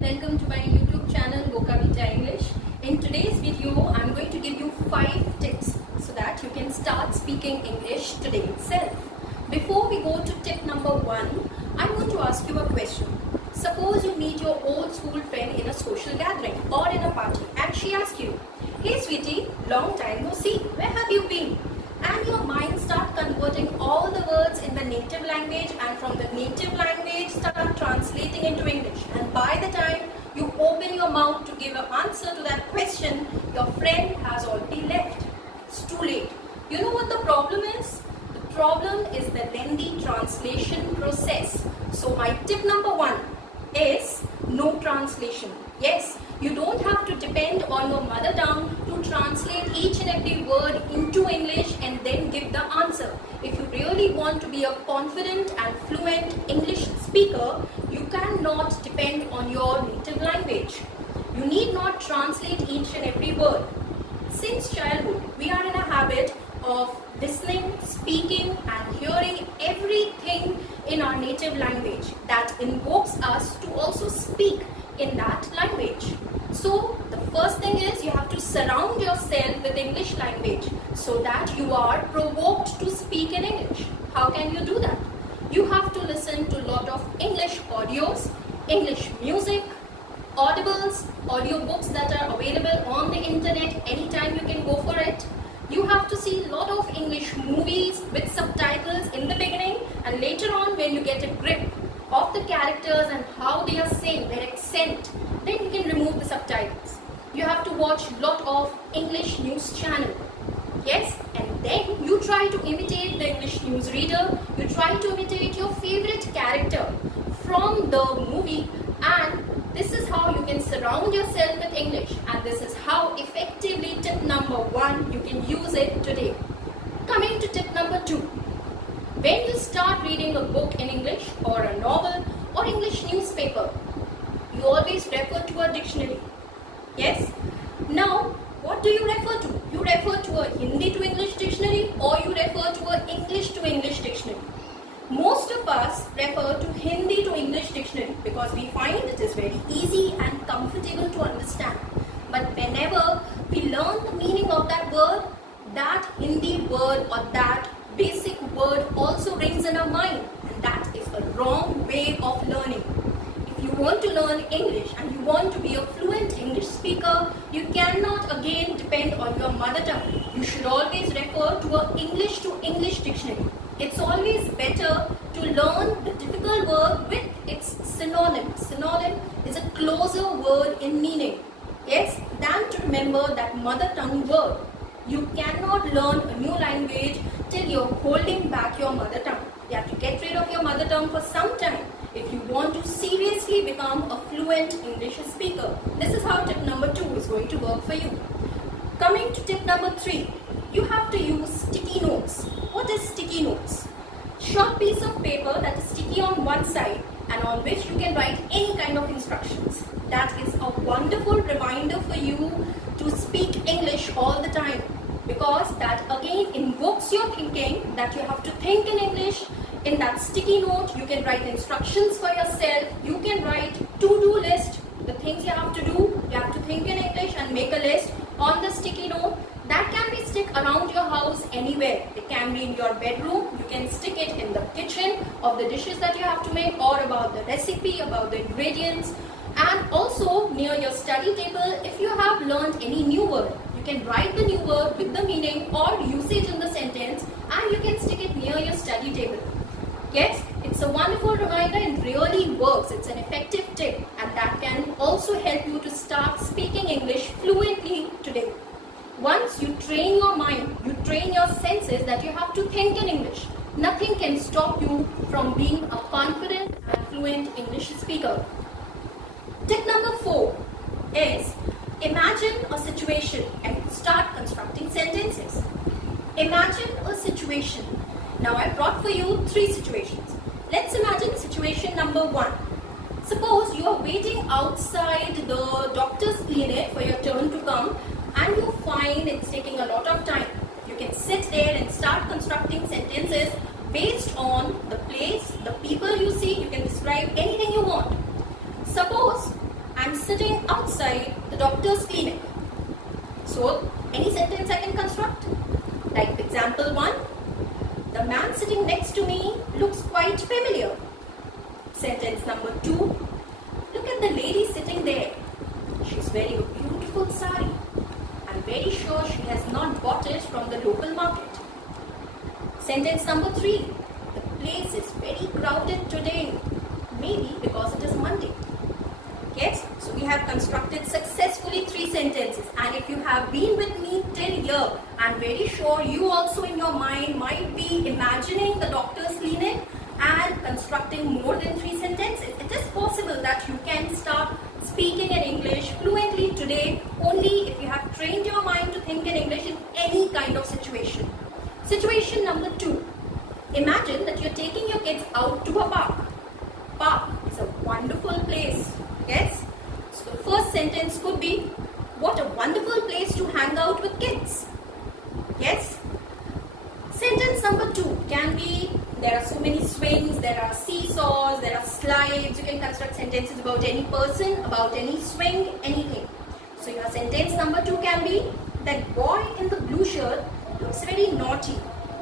Welcome to my YouTube channel Vocabita English. In today's video, I'm going to give you 5 tips so that you can start speaking English today itself. Before we go to tip number 1, I want to ask you a question. Suppose you meet your old school friend in a social gathering or in a party and she asks you, "Hey sweetie, long time no see, where have you been?" And your mind start converting all the words in the native language, and from the native language start translating into English. And by the time you open your mouth to give an answer to that question, your friend has already left. It's too late. You know what the problem is? The problem is the lengthy translation process. So my tip number 1 is no translation. Yes, you don't have to depend on your mother tongue to translate each and every word into English and then give the answer. If you really want to be a confident and fluent English speaker, you cannot depend on your native language. You need not translate each and every word. Since childhood, we are in a habit of listening, speaking and hearing everything in our native language that invokes us to also speak in that language. So the first thing is you have to surround yourself with English language so that you are provoked to speak in English. How can you do that? You have to listen to a lot of English audios, English music, audibles, audiobooks that are available on the internet anytime you can go for it. You have to see a lot of English movies with subtitles in the beginning, and later on when you get a grip of the characters and how they are saying, their accent, then you can remove the subtitles. You have to watch a lot of English news channel. Yes, and then you try to imitate the English newsreader, you try to imitate your favorite character from the movie, and this is how you can surround yourself with English, and this is how effectively tip number 1 you can use it today. Coming to tip number 2. When you start reading a book in English or a novel or English newspaper, you always refer to a dictionary. Yes? Now, what do you refer to? You refer to a Hindi to English dictionary or you refer to a English to English dictionary. Most of us refer to Hindi to English dictionary because we find it is very easy and comfortable to understand. But whenever we learn the meaning of that word, that Hindi word or that basic word also rings in our mind, and that is a wrong way of learning. If you want to learn English and you want to be a fluent English speaker, you cannot again depend on your mother tongue. You should always refer to an English to English dictionary. It's always better to learn the difficult word with its synonym. Synonym is a closer word in meaning, yes, than to remember that mother tongue word. You cannot learn a new language till you're holding back your mother tongue. You have to get rid of your mother tongue for some time if you want to seriously become a fluent English speaker. This is how tip number 2 is going to work for you. Coming to tip number 3, you have to use sticky notes. What is sticky notes? Short piece of paper that is sticky on one side and on which you can write any kind of instructions. That is a wonderful reminder for you to speak English all the time, because that again invokes your thinking that you have to think in English. In that sticky note, you can write instructions for yourself. You can write to-do list, the things you have to do. You have to think in English and make a list on the sticky note. That can be stick around your house anywhere. It can be in your bedroom. You can stick it in the kitchen of the dishes that you have to make, or about the recipe, about the ingredients. And also near your study table, if you have learned any new word, you can write the new word with the meaning or usage in the sentence, and you can stick it near your study table. Yes, it's a wonderful reminder and really works. It's an effective tip, and that can also help you to start speaking English fluently today. Once you train your mind, you train your senses that you have to think in English. Nothing can stop you from being a confident and fluent English speaker. Tip number 4 is imagine a situation and start constructing sentences. Imagine a situation. Now I brought for you 3 situations. Let's imagine situation number 1. Suppose you are waiting outside the doctor's clinic for your turn to come, and you find it's taking a lot of time. You can sit there and start constructing sentences based on the place, the people you see. You can describe anything you want. Suppose sitting outside the doctor's clinic. So, any sentence I can construct? Like example 1, the man sitting next to me looks quite familiar. Sentence number 2, look at the lady sitting there. She's wearing a beautiful sari. I'm very sure she has not bought it from the local market. Sentence number 3, the place is very crowded today. Maybe because it is Monday. Yes, so we have constructed successfully 3 sentences, and if you have been with me till here, I'm very sure you also in your mind might be imagining the doctor's clinic and constructing more than 3 sentences. It is possible that you can start speaking in English fluently today only if you have trained your mind to think in English in any kind of situation. Situation number 2, imagine that you're taking your kids out to a park. Park is a wonderful place. Yes? So the first sentence could be, what a wonderful place to hang out with kids. Yes? Sentence number 2 can be, there are so many swings, there are seesaws, there are slides. You can construct sentences about any person, about any swing, anything. So your sentence number 2 can be, that boy in the blue shirt looks very naughty.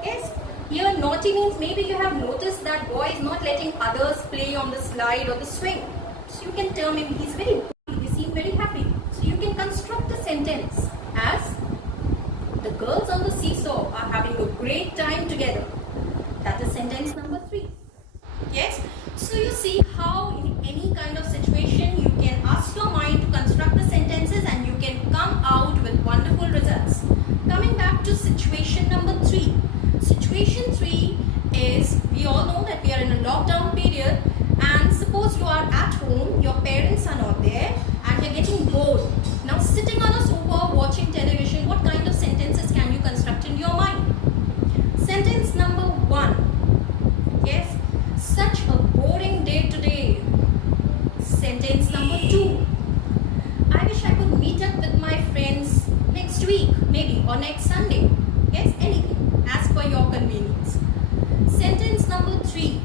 Yes? Here naughty means maybe you have noticed that boy is not letting others play on the slide or the swing. So you can tell maybe he's very happy, they seem very happy. So you can construct a sentence as, the girls on the seesaw are having a great time together. That is sentence number 3. Yes? So you see how in any kind of situation you can ask your mind to construct the sentences and you can come out with wonderful results. Coming back to situation number 3. Situation 3 is, we all know that we are in a lockdown period, and suppose you are at home, your parents are not there and you're getting bored. Now sitting on a sofa watching television, what kind of sentences can you construct in your mind? Sentence number 1. Yes, such a boring day today. Sentence number 2. I wish I could meet up with my friends next week, maybe, or next Sunday. Yes, anything, as per your convenience. Sentence number 3.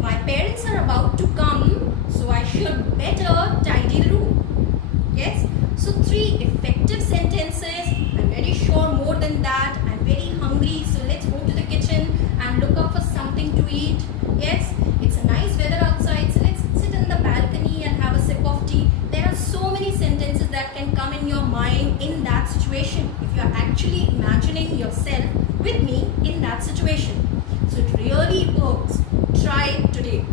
My parents are about to come, so I should better tidy the room. Yes, so 3 effective sentences. I'm very sure more than that. I'm very hungry, so let's go to the kitchen and look up for something to eat. Yes, it's a nice weather outside, so let's sit in the balcony and have a sip of tea. There are so many sentences that can come in your mind in that situation if you are actually imagining yourself with me in that situation. So it really works. Try it today.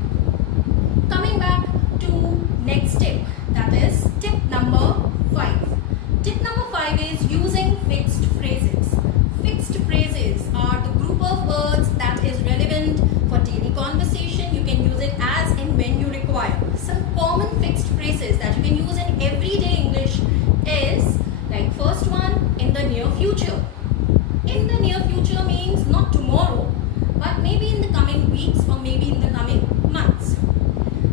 Coming back to next tip, that is tip number 5. Tip number 5 is using fixed phrases. Fixed phrases are the group of words that is relevant for daily conversation. You can use it as and when you require. Some common fixed phrases that you can use in everyday English is, like first one, in the near future. In the near future means not tomorrow, but maybe in the coming weeks or maybe in the coming months.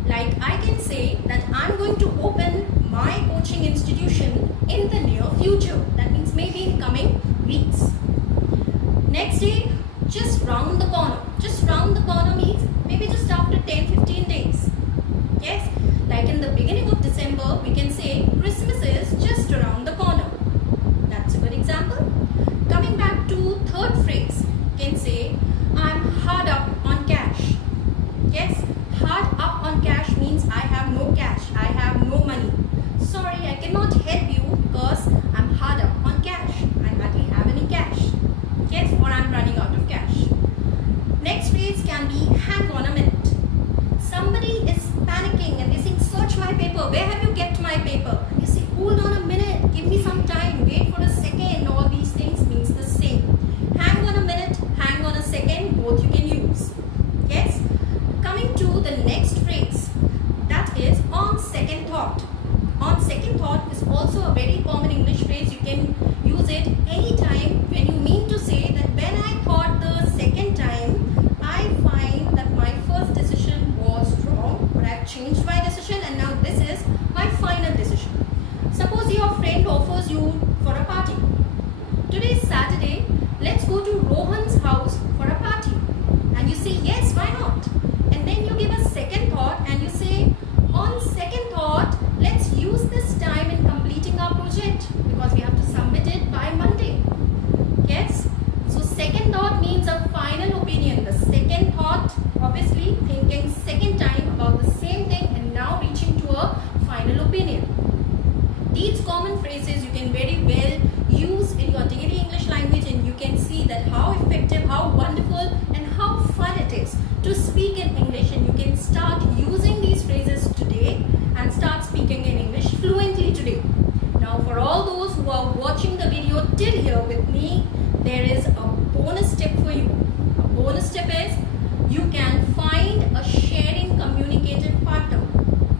Like I can say that I'm going to open my coaching institution in the near future. That means maybe in coming weeks. Next day, just round the corner. Just round the corner means maybe just after 10-15 days. Yes, like in the beginning of December, we can say Christmas is just around the corner. That's a good example. Coming back to third phrase, you can say I'm hard up on cash. Yes, hard up on cash means I have no cash, I have no money. Sorry, I cannot help you because I'm hard up on cash. I hardly have any cash. Yes, or I'm running out of cash. Next phrase can be hang on a minute. Somebody is panicking and they say, search my paper. Where have you kept my paper? And you say, hold on a minute, give me some time, wait for a second. All these things means the same. Hang on a minute, hang on a second, both you can use. Yes? Coming to the next phrase, that is on second thought. On second thought is also a very common English phrase. You can use it anytime when you mean to say that when I thought the second time, I find that my first decision was wrong, but I've changed my decision and now this is my final decision. Suppose your friend offers you for a party. Today is Saturday, let's go to Rohan's house for a party. And you say, yes, why not? And then you give a second thought and you say, on second thought, let's use this final opinion. These common phrases you can very well use in your daily English language, and you can see that how effective, how wonderful and how fun it is to speak in English, and you can start using these phrases today and start speaking in English fluently today. Now for all those who are watching the video till here with me, there is a bonus tip for you. A bonus tip is you can find a sharing communicative partner.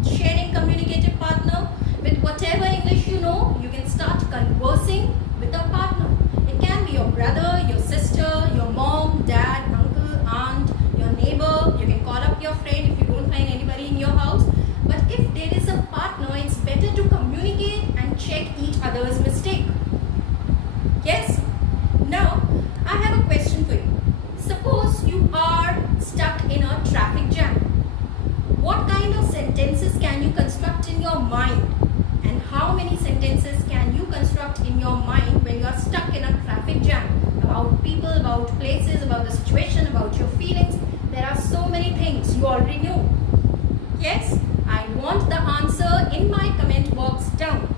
Sharing communicative partner with whatever English you know, you can start conversing with a partner. It can be your brother, your sister, your mom, dad, uncle, aunt, your neighbor. You can call up your friend if you don't find anybody in your house. But if there is a partner, it's better to communicate and check each other's mistake. Yes? Now, I have a question for you. Suppose you are stuck in a traffic jam. What kind of sentences can you construct in your mind? And how many sentences can you construct in your mind when you are stuck in a traffic jam? About people, about places, about the situation, about your feelings. There are so many things you already know. Yes? I want the answer in my comment box down.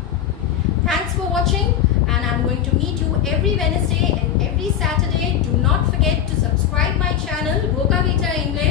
Thanks for watching, and I'm going to meet you every Wednesday and every Saturday. Do not forget to subscribe my channel, Vocavita English.